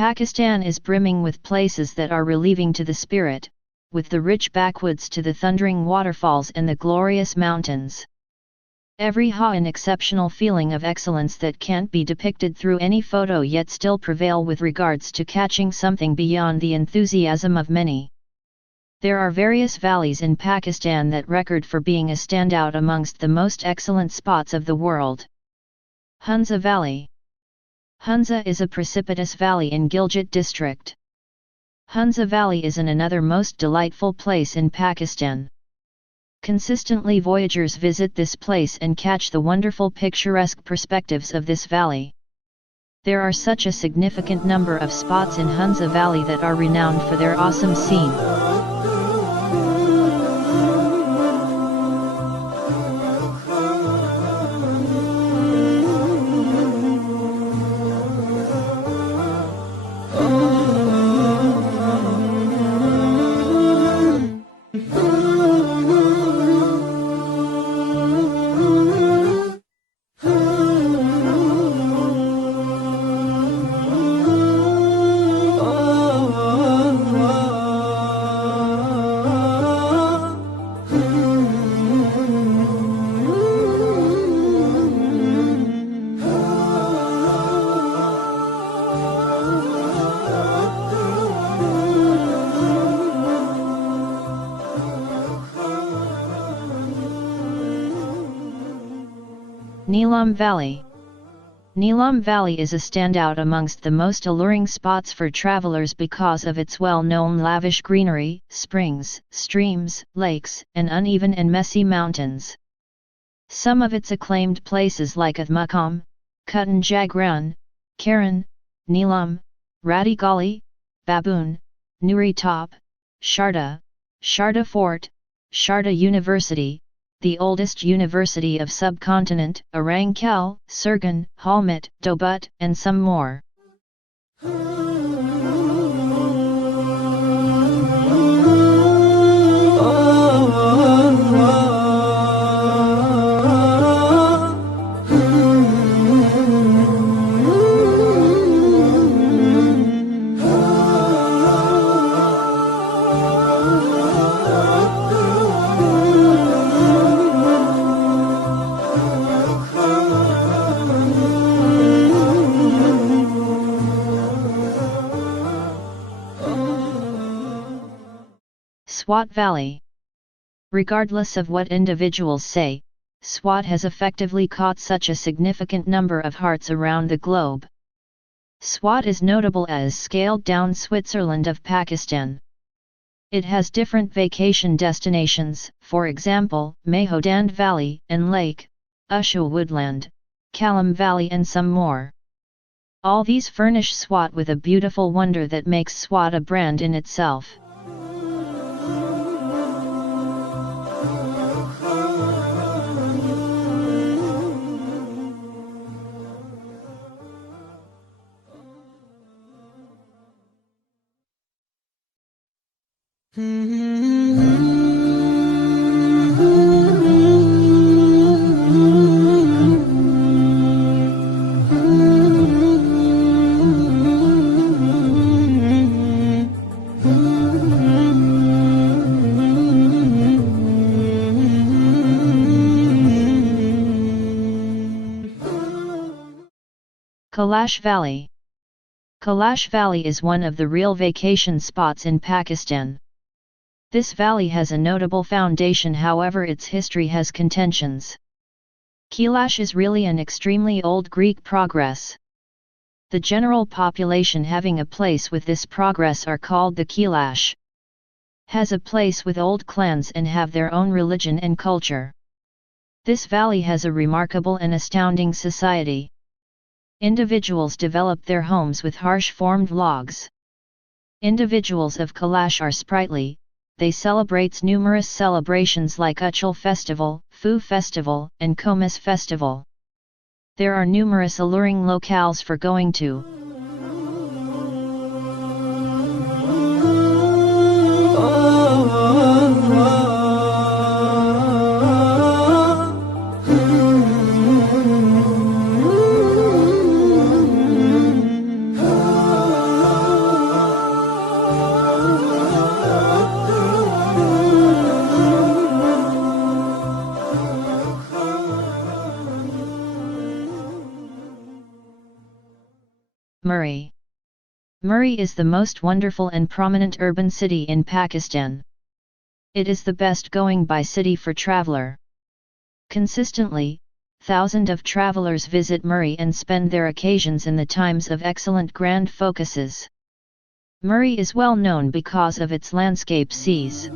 Pakistan is brimming with places that are relieving to the spirit, with the rich backwoods to the thundering waterfalls and the glorious mountains. Every an exceptional feeling of excellence that can't be depicted through any photo yet still prevail with regards to catching something beyond the enthusiasm of many. There are various valleys in Pakistan that record for being a standout amongst the most excellent spots of the world. Hunza Valley. Hunza is a precipitous valley in Gilgit district. Hunza Valley is another most delightful place in Pakistan. Consistently voyagers visit this place and catch the wonderful picturesque perspectives of this valley. There are such a significant number of spots in Hunza Valley that are renowned for their awesome scene. Neelam Valley. Neelam Valley is a standout amongst the most alluring spots for travelers because of its well-known lavish greenery, springs, streams, lakes, and uneven and messy mountains. Some of its acclaimed places like Mukam, Kutan Jagran, Karan, Neelam, Radi Gali, Baboon, Nuri Top, Sharda, Sharda Fort, Sharda University, the oldest university of subcontinent, Arangkal, Surgan, Halmit, Dobut, and some more. Swat Valley. Regardless of what individuals say, Swat has effectively caught such a significant number of hearts around the globe. Swat is notable as scaled-down Switzerland of Pakistan. It has different vacation destinations, for example, Mahodand Valley and Lake, Ushul Woodland, Kalam Valley and some more. All these furnish Swat with a beautiful wonder that makes Swat a brand in itself. Kailash Valley. Kailash Valley is one of the real vacation spots in Pakistan. This valley has a notable foundation, however its history has contentions. Kailash is really an extremely old Greek progress. The general population having a place with this progress are called the Kailash. Has a place with old clans and have their own religion and culture. This valley has a remarkable and astounding society. Individuals develop their homes with harsh-formed logs. Individuals of Kailash are sprightly. They celebrates numerous celebrations like Uchul Festival, Fu Festival, and Komas Festival. There are numerous alluring locales for going to. Murree is the most wonderful and prominent urban city in Pakistan. It is the best going by city for traveler. Consistently, thousands of travelers visit Murree and spend their occasions in the times of excellent grand focuses. Murree is well known because of its landscape seas.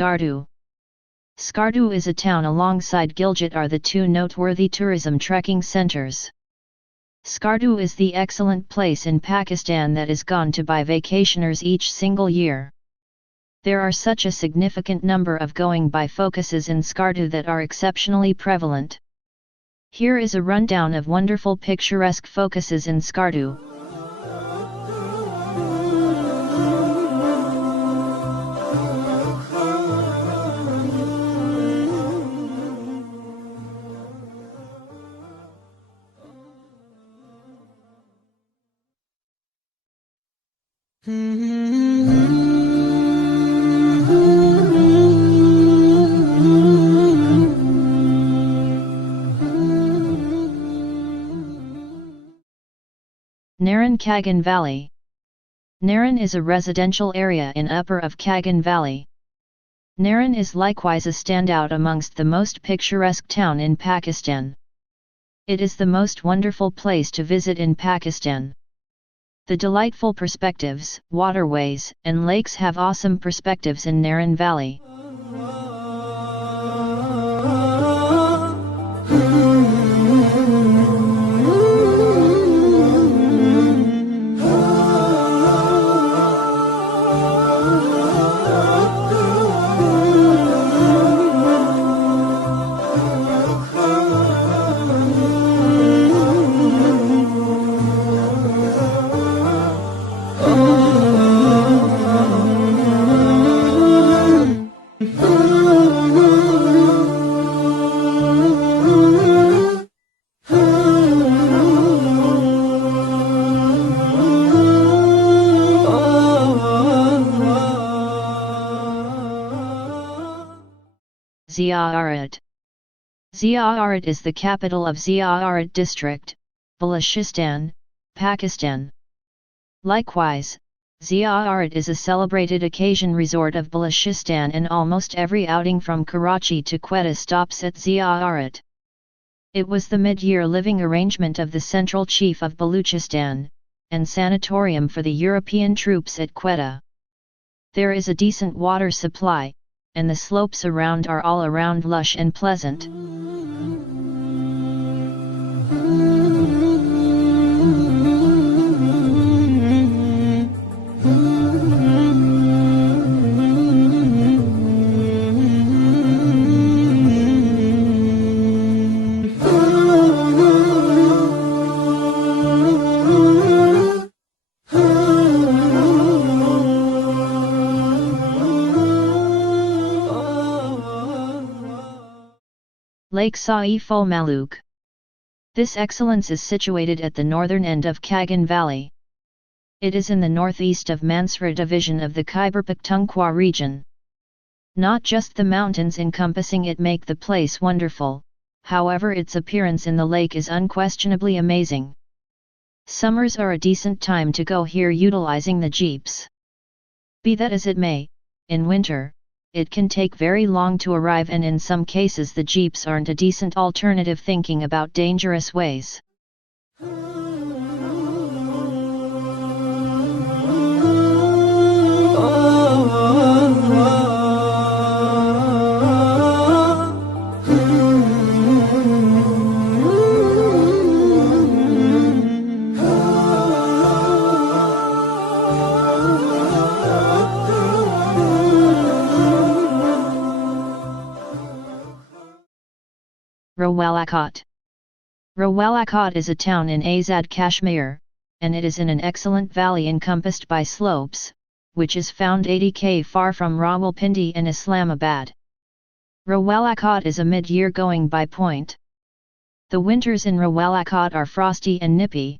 Skardu. Skardu is a town alongside Gilgit are the two noteworthy tourism trekking centers. Skardu is the excellent place in Pakistan that is gone to by vacationers each single year. There are such a significant number of going by focuses in Skardu that are exceptionally prevalent. Here is a rundown of wonderful picturesque focuses in Skardu. Naran Kagan Valley. Naran is a residential area in upper of Kagan Valley. Naran is likewise a standout amongst the most picturesque town in Pakistan. It is the most wonderful place to visit in Pakistan. The delightful perspectives, waterways, and lakes have awesome perspectives in Naran Valley. Ziyarat. Ziyarat is the capital of Ziyarat district, Balochistan, Pakistan. Likewise, Ziyarat is a celebrated occasion resort of Balochistan and almost every outing from Karachi to Quetta stops at Ziyarat. It was the mid-year living arrangement of the Central Chief of Balochistan, and sanatorium for the European troops at Quetta. There is a decent water supply, and the slopes around are all around lush and pleasant. Lake Saif-ul Malook. This excellence is situated at the northern end of Kagan Valley. It is in the northeast of Mansehra division of the Khyber Pakhtunkhwa region. Not just the mountains encompassing it make the place wonderful, however its appearance in the lake is unquestionably amazing. Summers are a decent time to go here utilizing the jeeps. Be that as it may, in winter, it can take very long to arrive and in some cases the jeeps aren't a decent alternative thinking about dangerous ways. Rawalakot. Rawalakot is a town in Azad Kashmir, and it is in an excellent valley encompassed by slopes, which is found 80 km far from Rawalpindi and Islamabad. Rawalakot is a mid-year going by point. The winters in Rawalakot are frosty and nippy.